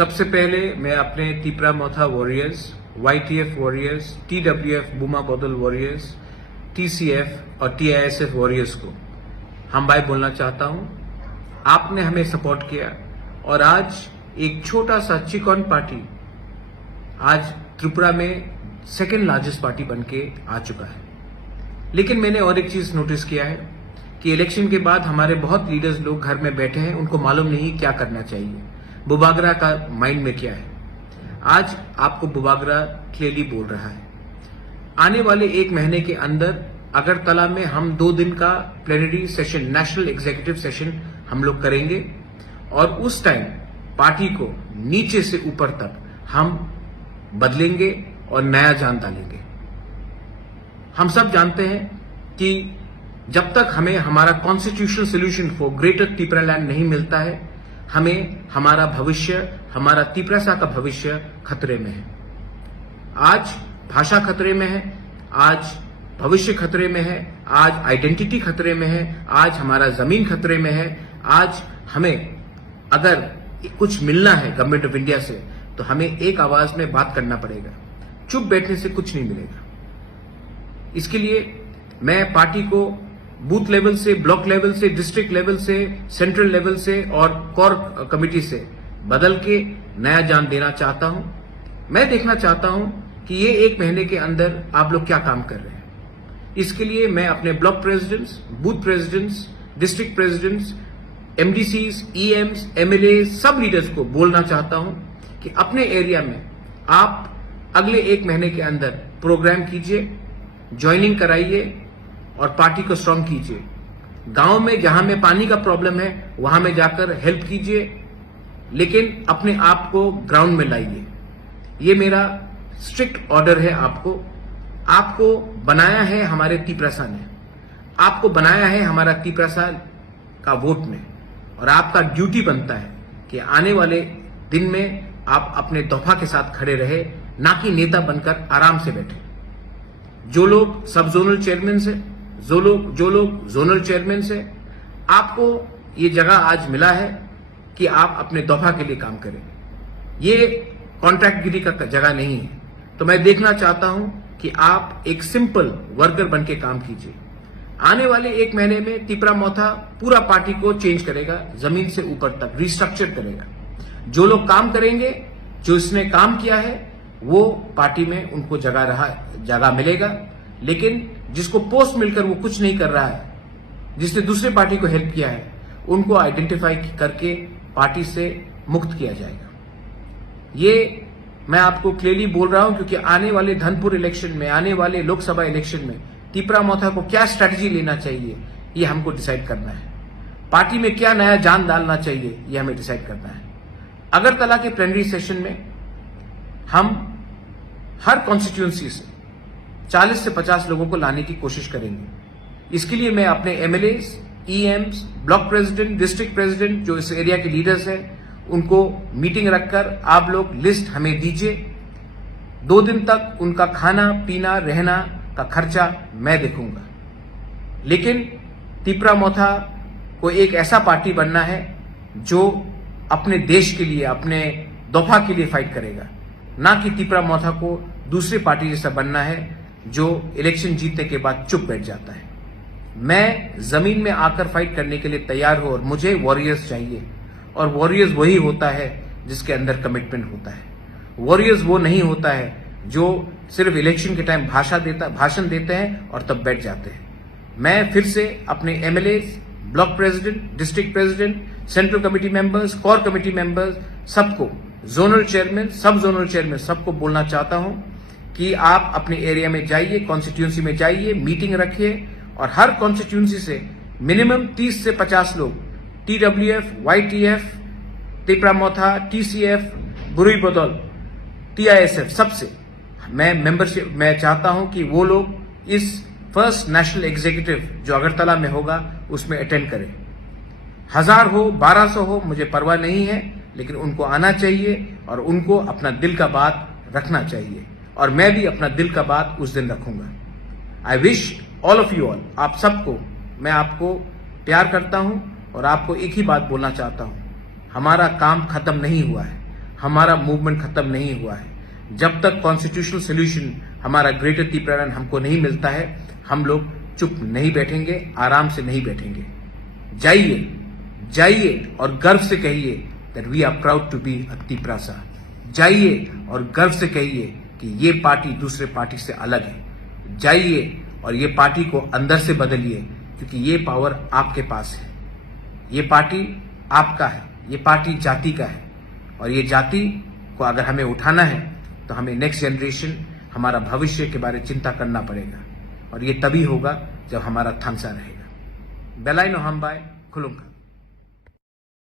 सबसे पहले मैं अपने तिपरा मोथा वॉरियर्स, YTF वॉरियर्स, TWF बुमा बदल वॉरियर्स, TCF और TISF वॉरियर्स को हम भाई बोलना चाहता हूं। आपने हमें सपोर्ट किया और आज एक छोटा सा चिकन पार्टी आज त्रिपुरा में सेकेंड लार्जेस्ट पार्टी बनके आ चुका है। लेकिन मैंने और एक चीज नोटिस किया है कि इलेक्शन के बाद हमारे बहुत लीडर्स लोग घर में बैठे हैं, उनको मालूम नहीं क्या करना चाहिए, बुबागरा का माइंड में क्या है। आज आपको बुबागरा क्लियरली बोल रहा है। आने वाले एक महीने के अंदर अगरतला में हम 2 दिन का plenary session, national executive session हम लोग करेंगे और उस टाइम पार्टी को नीचे से ऊपर तक हम बदलेंगे और नया जान डालेंगे। हम सब जानते हैं कि जब तक हमें हमारा constitutional solution for greater Tripura land नहीं मिलता है, हमें हमारा भविष्य, हमारा त्रिपुरा का भविष्य खतरे में है। आज भाषा खतरे में है, आज भविष्य खतरे में है, आज आइडेंटिटी खतरे में है, आज हमारा जमीन खतरे में है। आज हमें अगर कुछ मिलना है गवर्नमेंट ऑफ इंडिया से तो हमें एक आवाज में बात करना पड़ेगा। चुप बैठने से कुछ नहीं मिलेगा। इसके लिए मैं पार्टी को बूथ लेवल से, ब्लॉक लेवल से, डिस्ट्रिक्ट लेवल से, सेंट्रल लेवल से और कोर कमेटी से बदल के नया जान देना चाहता हूं। मैं देखना चाहता हूं कि ये एक महीने के अंदर आप लोग क्या काम कर रहे हैं। इसके लिए मैं अपने block presidents, booth presidents, district presidents, MDCs, EMs, MLA सब लीडर्स को बोलना चाहता हूं कि अपने एरिया में आप अगले एक महीने के अंदर प्रोग्राम कीजिए, ज्वाइनिंग कराइए और पार्टी को स्ट्रांग कीजिए। गांव में जहां में पानी का प्रॉब्लम है वहां में जाकर हेल्प कीजिए, लेकिन अपने आप को ग्राउंड में लाइए। ये मेरा स्ट्रिक्ट ऑर्डर है आपको। आपको बनाया है हमारे त्रिपुरा ने, आपको बनाया है हमारा त्रिपुरा का वोट में, और आपका ड्यूटी बनता है कि आने वाले दिन में आप अपने दफा के साथ खड़े रहे, ना कि नेता बनकर आराम से बैठे। जो लोग सब जोनल चेयरमैन से, जो लोग जोनल चेयरमैन से, आपको ये जगह आज मिला है कि आप अपने दफा के लिए काम करें। ये कॉन्ट्रैक्टगिरी का जगह नहीं है। तो मैं देखना चाहता हूं कि आप एक सिंपल वर्कर बन के काम कीजिए। आने वाले एक महीने में त्रिपुरा मोथा पूरा पार्टी को चेंज करेगा, जमीन से ऊपर तक रिस्ट्रक्चर करेगा। जो लोग काम करेंगे, जो इसने काम किया है, वो पार्टी में उनको जगह मिलेगा। लेकिन जिसको पोस्ट मिलकर वो कुछ नहीं कर रहा है, जिसने दूसरे पार्टी को हेल्प किया है, उनको आइडेंटिफाई करके पार्टी से मुक्त किया जाएगा। ये मैं आपको क्लियरली बोल रहा हूं क्योंकि आने वाले धनपुर इलेक्शन में, आने वाले लोकसभा इलेक्शन में त्रिपुरा मोथा को क्या स्ट्रैटेजी लेना चाहिए, ये हमको डिसाइड करना है। पार्टी में क्या नया जान डालना चाहिए, ये हमें डिसाइड करना है। अगरतला के प्लेनरी सेशन में हम हर कॉन्स्टिट्यूएंसी से 40 से 50 लोगों को लाने की कोशिश करेंगे। इसके लिए मैं अपने MLAs, EMs, block president, district president, जो इस एरिया के लीडर्स हैं, उनको मीटिंग रखकर आप लोग लिस्ट हमें दीजिए। 2 दिन तक उनका खाना पीना रहना का खर्चा मैं देखूंगा। लेकिन त्रिपुरा मोथा को एक ऐसा पार्टी बनना है जो अपने देश के लिए, अपने दफा के लिए फाइट करेगा, ना कि त्रिपुरा मोथा को दूसरी पार्टी जैसा बनना है जो इलेक्शन जीतने के बाद चुप बैठ जाता है। मैं जमीन में आकर फाइट करने के लिए तैयार हूं और मुझे वॉरियर्स चाहिए। और वॉरियर्स वही होता है जिसके अंदर कमिटमेंट होता है। वॉरियर्स वो नहीं होता है जो सिर्फ इलेक्शन के टाइम भाषण देते हैं और तब बैठ जाते हैं। मैं फिर से अपने MLAs, block president, district president, central committee members, core committee members, सबको, जोनल चेयरमैन, सब जोनल चेयरमैन, सबको बोलना चाहता हूं कि आप अपने एरिया में जाइए, कॉन्स्टिट्यूंसी में जाइए, मीटिंग रखिए और हर कॉन्स्टिट्यूंसी से मिनिमम 30 से 50 लोग, TWF, YTF, त्रिपुरा मोथा, TCF, बुरुई बदौल, TISF, सबसे मैं मेंबरशिप मैं चाहता हूं कि वो लोग इस फर्स्ट नेशनल एग्जीक्यूटिव जो अगरतला में होगा उसमें अटेंड करें। 1000 हो, 1200 हो, मुझे परवाह नहीं है, लेकिन उनको आना चाहिए और उनको अपना दिल का बात रखना चाहिए और मैं भी अपना दिल का बात उस दिन रखूंगा। I wish all of you all, आप सबको, मैं आपको प्यार करता हूं और आपको एक ही बात बोलना चाहता हूं, हमारा काम खत्म नहीं हुआ है। हमारा मूवमेंट खत्म नहीं हुआ है। जब तक कॉन्स्टिट्यूशनल सोल्यूशन हमारा ग्रेटर तिपरारन हमको नहीं मिलता है, हम लोग चुप नहीं बैठेंगे, आराम से नहीं बैठेंगे। जाइए, जाइए और गर्व से कहिए that we are proud to be a Tiprasa. जाइए और गर्व से कहिए कि ये पार्टी दूसरे पार्टी से अलग है। जाइए और ये पार्टी को अंदर से बदलिए, क्योंकि ये पावर आपके पास है। ये पार्टी आपका है, ये पार्टी जाति का है, और ये जाति को अगर हमें उठाना है तो हमें नेक्स्ट जनरेशन, हमारा भविष्य के बारे में चिंता करना पड़ेगा, और ये तभी होगा जब हमारा थांसा रहेगा। बेलाइनो हमबाय खुलुंगा।